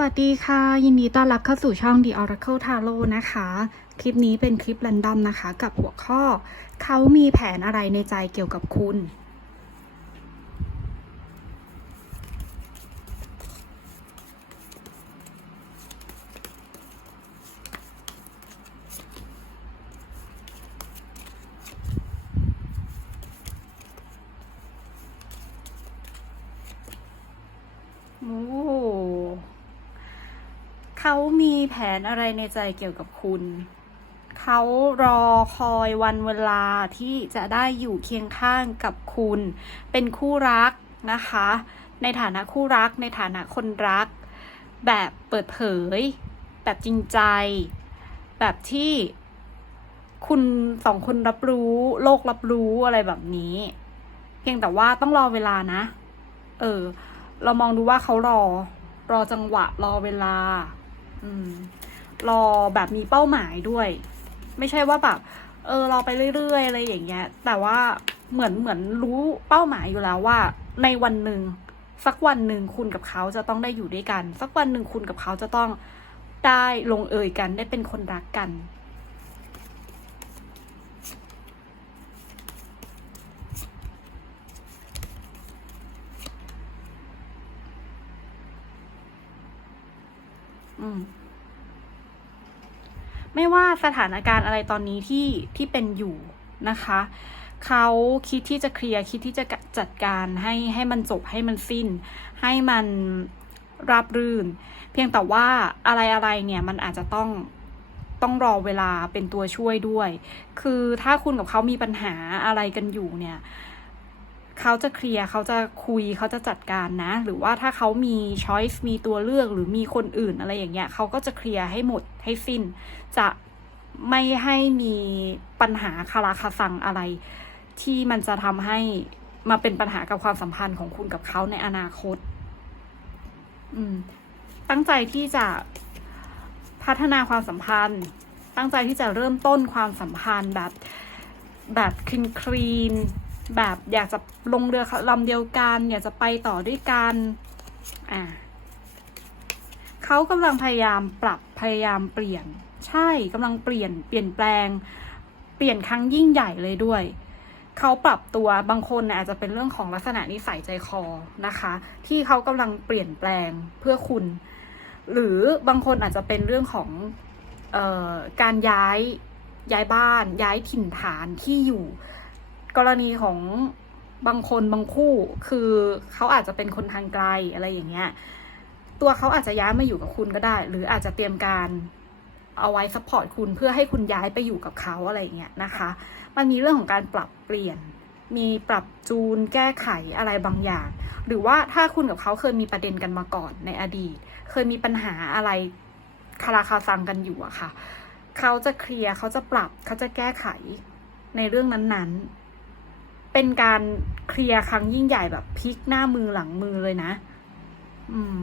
สวัสดีค่ะ ยินดีต้อนรับเข้าสู่ช่อง The Oracle Tarot นะคะ คลิปนี้เป็นคลิปแรนดอมนะคะ กับหัวข้อ เขามีแผนอะไรในใจเกี่ยวกับคุณ โอ้ เขามีแผนอะไรในใจเกี่ยวกับคุณ เขารอคอยวันเวลาที่จะได้อยู่เคียงข้างกับคุณ เป็นคู่รักนะคะ ในฐานะคู่รัก ในฐานะคนรัก แบบเปิดเผย แบบจริงใจ แบบที่คุณสองคนรับรู้ โลกรับรู้อะไรแบบนี้ เพียงแต่ว่าต้องรอเวลานะ เออ เรามองดูว่าเขารอ รอจังหวะ รอเวลา รอแบบมีเป้าหมายด้วย ไม่ใช่ว่าแบบ เออรอไปเรื่อยๆอะไรอย่างเงี้ย แต่ว่าเหมือนเหมือนรู้เป้าหมายอยู่แล้วว่า ในวันหนึ่งสักวันหนึ่งคุณกับเขาจะต้องได้อยู่ด้วยกัน สักวันหนึ่งคุณกับเขาจะต้องได้ลงเอยกันได้เป็นคนรักกัน ม ไม่ว่าสถานการณ์อะไรตอนนี้ที่ที่เป็นอยู่นะคะเขาคิดที่จะเคลียร์คิดที่จะจัดการให้ให้มันจบให้มันสิ้น ให้มันราบรื่น เพียงแต่ว่าอะไรอะไรเนี่ยมันอาจจะต้องต้องรอเวลาเป็นตัวช่วยด้วย คือถ้าคุณกับเขามีปัญหาอะไรกันอยู่เนี่ย เขาจะเคลียร์เขาจะคุยเขาจะจัดการนะ หรือว่าถ้าเขามีช้อยส์มีตัวเลือกหรือมีคนอื่นอะไรอย่างเงี้ยเขาก็จะเคลียร์ให้หมดให้สิ้น จะไม่ให้มีปัญหาคาราคาซังอะไร ที่มันจะทำให้มาเป็นปัญหากับความสัมพันธ์ของคุณกับเขาในอนาคต อืม ตั้งใจที่จะพัฒนาความสัมพันธ์ ตั้งใจที่จะเริ่มต้นความสัมพันธ์แบบแบบคลีนคลีน แบบอยากจะลงเรือลำเดียวกัน อยากจะไปต่อด้วยกันอ่าเขากำลังพยายามปรับพยายามเปลี่ยน ใช่กำลังเปลี่ยนเปลี่ยนแปลง เปลี่ยนครั้งยิ่งใหญ่เลยด้วยเขาปรับตัวบางคนนะอาจจะเป็นเรื่องของลักษณะนิสัยใจคอนะคะ ที่เขากำลังเปลี่ยนแปลงเพื่อคุณ หรือบางคนอาจจะเป็นเรื่องของออการย้ายย้ายบ้าน ย้ายถิ่นฐานที่อยู่ กรณีของบางคนบางคู่คือเขาอาจจะเป็นคนทางไกลอะไรอย่างเงี้ยตัวเขาอาจจะย้ายมาอยู่กับคุณก็ได้ หรืออาจจะเตรียมการเอาไว้ซัพพอร์ตคุณเพื่อให้คุณย้ายไปอยู่กับเขาอะไรอย่างเงี้ยนะคะ มันมีเรื่องของการปรับเปลี่ยน มีปรับจูนแก้ไขอะไรบางอย่าง หรือว่าถ้าคุณกับเขาเคยมีประเด็นกันมาก่อนในอดีต เคยมีปัญหาอะไรคาราคาซังกันอยู่อะค่ะ เขาจะเคลียร์เขาจะปรับเขาจะแก้ไขในเรื่องนั้นๆ เป็นการเคลียร์ครั้งยิ่งใหญ่แบบพลิกหน้ามือหลังมือเลยนะ อืม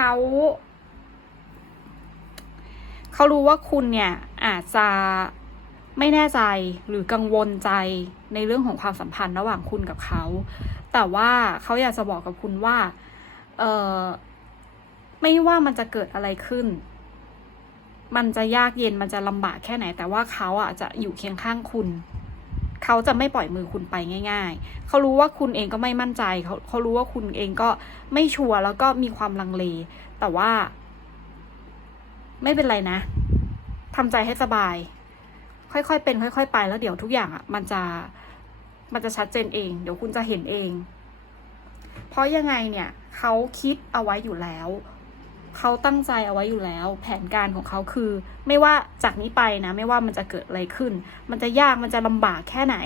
เขา เขารู้ว่าคุณเนี่ย อาจจะไม่แน่ใจหรือกังวลใจในเรื่องของความสัมพันธ์ระหว่างคุณกับเขา แต่ว่าเขาอยากจะบอกกับคุณว่า เออไม่ว่ามันจะเกิดอะไรขึ้น มันจะยากเย็นมันจะลำบากแค่ไหน แต่ว่าเขาอะจะอยู่เคียงข้างคุณ เขาจะไม่ปล่อยมือคุณไปง่าย ๆ เขารู้ว่าคุณเองก็ไม่มั่นใจ เขาเขารู้ว่าคุณเองก็ไม่ชัวร์แล้วก็มีความลังเล แต่ว่า ไม่เป็นไรนะ ทำใจให้สบาย ค่อยๆเป็น ค่อย ๆ ไปแล้วเดี๋ยวทุกอย่างอะ มันจะมันจะชัดเจนเอง เดี๋ยวคุณจะเห็นเอง เพราะยังไงเนี่ยเขาคิดเอาไว้อยู่แล้วเขาตั้งใจเอาไว้อยู่แล้ว แผนการของเขาคือ ไม่ว่าจากนี้ไปนะ ไม่ว่ามันจะเกิดอะไรขึ้น มันจะยากมันจะลำบากแค่ไหน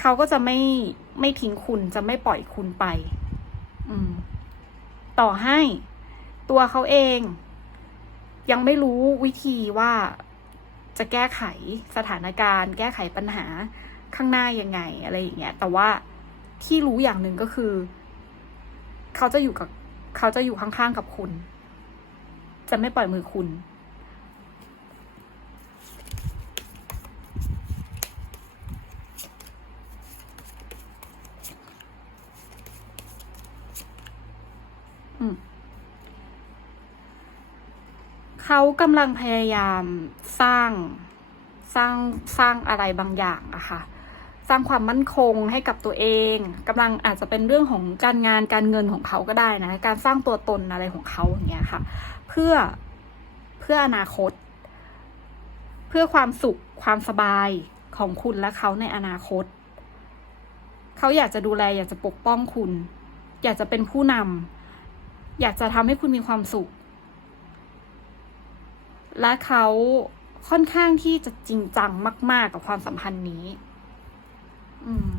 เขาก็จะไม่ไม่ทิ้งคุณจะไม่ปล่อยคุณไป อืม ต่อให้ตัวเขาเอง ยังไม่รู้วิธีว่าจะแก้ไขสถานการณ์ แก้ไขปัญหาข้างหน้ายังไงอะไรอย่างเงี้ย แต่ว่าที่รู้อย่างหนึ่งก็คือ เขาจะอยู่กับ เขาจะอยู่ข้างๆกับคุณ จะไม่ปล่อยมือคุณ เขากำลังพยายามสร้างสร้างสร้างอะไรบางอย่างอะค่ะ สร้างความมั่นคงให้กับตัวเองกำลังอาจจะเป็นเรื่องของการงานการเงินของเขาก็ได้นะ การสร้างตัวตนอะไรของเขาอย่างเงี้ยค่ะ เพื่อเพื่ออนาคต เพื่อความสุขความสบายของคุณและเขาในอนาคต เขาอยากจะดูแล อยากจะปกป้องคุณ อยากจะเป็นผู้นำอยากจะทำให้คุณมีความสุข และเขาค่อนข้างที่จะจริงจังมาก ๆ กับความสัมพันธ์นี้ อืม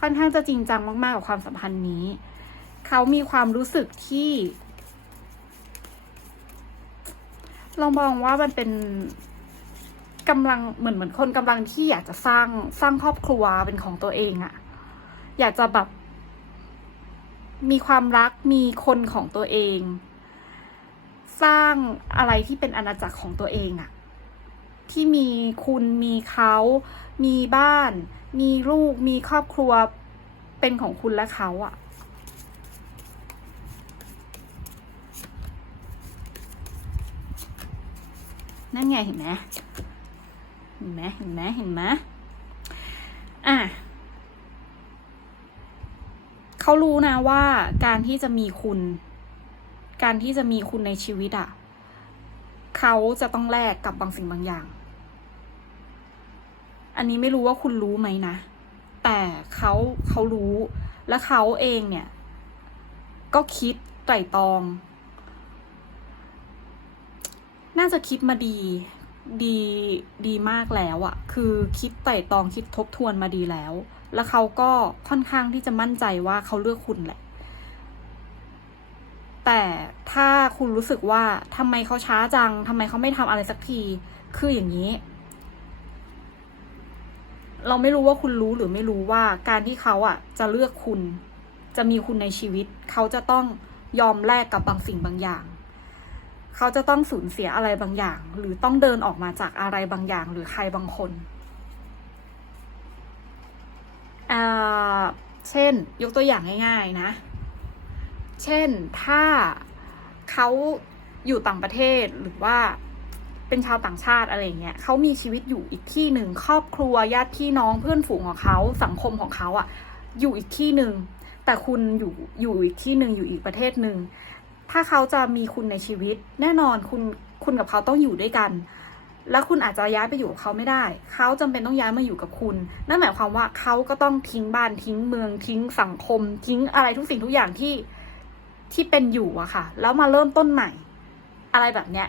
ค่อนข้างจะจริงจังมาก ๆ กับความสัมพันธ์นี้ เขามีความรู้สึกที่เรามองว่ามันเป็นกำลังเหมือนเหมือนคนกำลังที่อยากจะสร้างสร้างครอบครัวเป็นของตัวเองอะอยากจะแบบ มีความรักมีคนของตัวเอง สร้างอะไรที่เป็นอาณาจักรของตัวเองอะที่มีคุณมีเขา มีบ้าน มีลูก มีครอบครัวเป็นของคุณและเขาอะนั่นไงเห็นไหมเห็นไหมเห็นไหมเห็นไหมอะเขารู้นะว่าการที่จะมีคุณ การที่จะมีคุณในชีวิตอะ่ะ เขาจะต้องแลกกับบางสิ่งบางอย่าง อันนี้ไม่รู้ว่าคุณรู้ไหมนะ แต่เขาเขารู้ และเขาเองเนี่ย ก็คิดไตร่ตรอง น่าจะคิดมาดีดีดีมากแล้วอะคือคิดไตร่ตรองคิดทบทวนมาดีแล้ว แล้วเขาก็ค่อนข้างที่จะมั่นใจว่าเขาเลือกคุณแหละ แต่ถ้าคุณรู้สึกว่าทำไมเขาช้าจังทำไมเขาไม่ทำอะไรสักที คืออย่างนี้ เราไม่รู้ว่าคุณรู้หรือไม่รู้ว่าการที่เขาอะ จะเลือกคุณ จะมีคุณในชีวิต เขาจะต้องยอมแลกกับบางสิ่งบางอย่าง เขาจะต้องสูญเสียอะไรบางอย่าง หรือต้องเดินออกมาจากอะไรบางอย่าง หรือใครบางคนอ่าเช่น ยกตัวอย่างง่าย ๆ นะ เช่นถ้าเขาอยู่ต่างประเทศหรือว่าเป็นชาวต่างชาติอะไรเงี้ยเขามีชีวิตอยู่อีกที่หนึ่ง ครอบครัวญาติพี่น้องเพื่อนฝูงของเขาสังคมของเขาอะอยู่อีกที่หนึ่ง แต่คุณอยู่อยู่อีกที่หนึ่งอยู่อีกประเทศหนึ่ง ถ้าเขาจะมีคุณในชีวิต แน่นอนคุณคุณกับเขาต้องอยู่ด้วยกัน แล้วคุณอาจจะย้ายไปอยู่กับเขาไม่ได้ เขาจำเป็นต้องย้ายมาอยู่กับคุณ นั่นหมายความว่าเขาก็ต้องทิ้งบ้านทิ้งเมืองทิ้งสังคม ทิ้งอะไรทุกสิ่งทุกอย่างที่ ที่เป็นอยู่อะค่ะ แล้วมาเริ่มต้นใหม่ อะไรแบบเนี้ย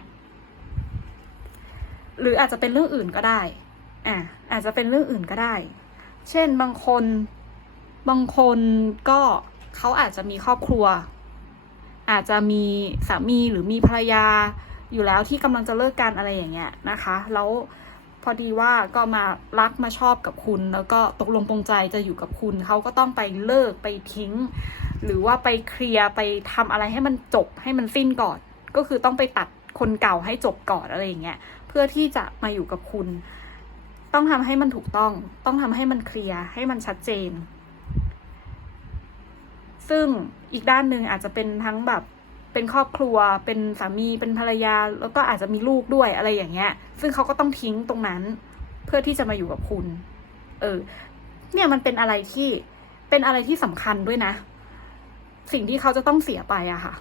หรืออาจจะเป็นเรื่องอื่นก็ได้ อะอาจจะเป็นเรื่องอื่นก็ได้ เช่นบางคน บางคนก็เขาอาจจะมีครอบครัว อาจจะมีสามีหรือมีภรรยาอยู่แล้วที่กำลังจะเลิกกันอะไรอย่างเงี้ยนะคะ แล้วพอดีว่าก็มารักมาชอบกับคุณ แล้วก็ตกลงปรงใจจะอยู่กับคุณ เขาก็ต้องไปเลิกไปทิ้ง หรือว่าไปเคลียร์ไปทำอะไรให้มันจบให้มันสิ้นก่อน ก็คือต้องไปตัดคนเก่าให้จบก่อนอะไรอย่างเงี้ยเพื่อที่จะมาอยู่กับคุณ ต้องทำให้มันถูกต้อง ต้องทำให้มันเคลียร์ให้มันชัดเจน ซึ่งอีกด้านหนึ่งอาจจะเป็นทั้งแบบเป็นครอบครัวเป็นสามีเป็นภรรยา แล้วก็อาจจะมีลูกด้วยอะไรอย่างเงี้ย ซึ่งเขาก็ต้องทิ้งตรงนั้น เพื่อที่จะมาอยู่กับคุณ เออ เนี่ยมันเป็นอะไรที่เป็นอะไรที่สำคัญด้วยนะ สิ่งที่เขาจะต้องเสียไปอะค่ะ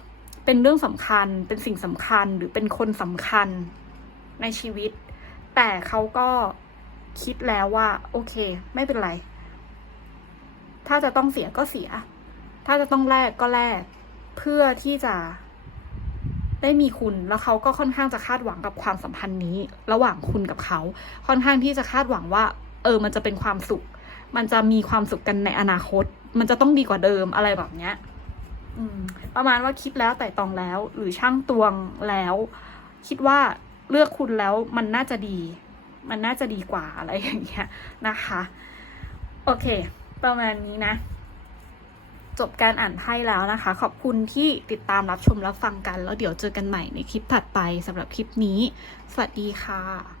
เป็นเรื่องสำคัญ เป็นสิ่งสำคัญหรือเป็นคนสำคัญในชีวิต แต่เขาก็คิดแล้วว่า โอเค ไม่เป็นไร ถ้าจะต้องเสียก็เสีย ถ้าจะต้องแลกก็แลกเพื่อที่จะได้มีคุณแล้วเขาก็ค่อนข้างจะคาดหวังกับความสัมพันธ์นี้ ระหว่างคุณกับเขา ค่อนข้างที่จะคาดหวังว่า เออ มันจะเป็นความสุข มันจะมีความสุขกันในอนาคต มันจะต้องดีกว่าเดิมอะไรแบบเนี้ย ประมาณว่าคิดแล้วแต่ตองแล้ว หรือช่างตวงแล้ว คิดว่าเลือกคุณแล้วมันน่าจะดี มันน่าจะดีกว่าอะไรอย่างเงี้ยนะคะ โอเค ประมาณนี้นะ จบการอ่านไพ่แล้วนะคะ ขอบคุณที่ติดตามรับชมรับฟังกัน แล้วเดี๋ยวเจอกันใหม่ในคลิปถัดไปสำหรับคลิปนี้ สวัสดีค่ะ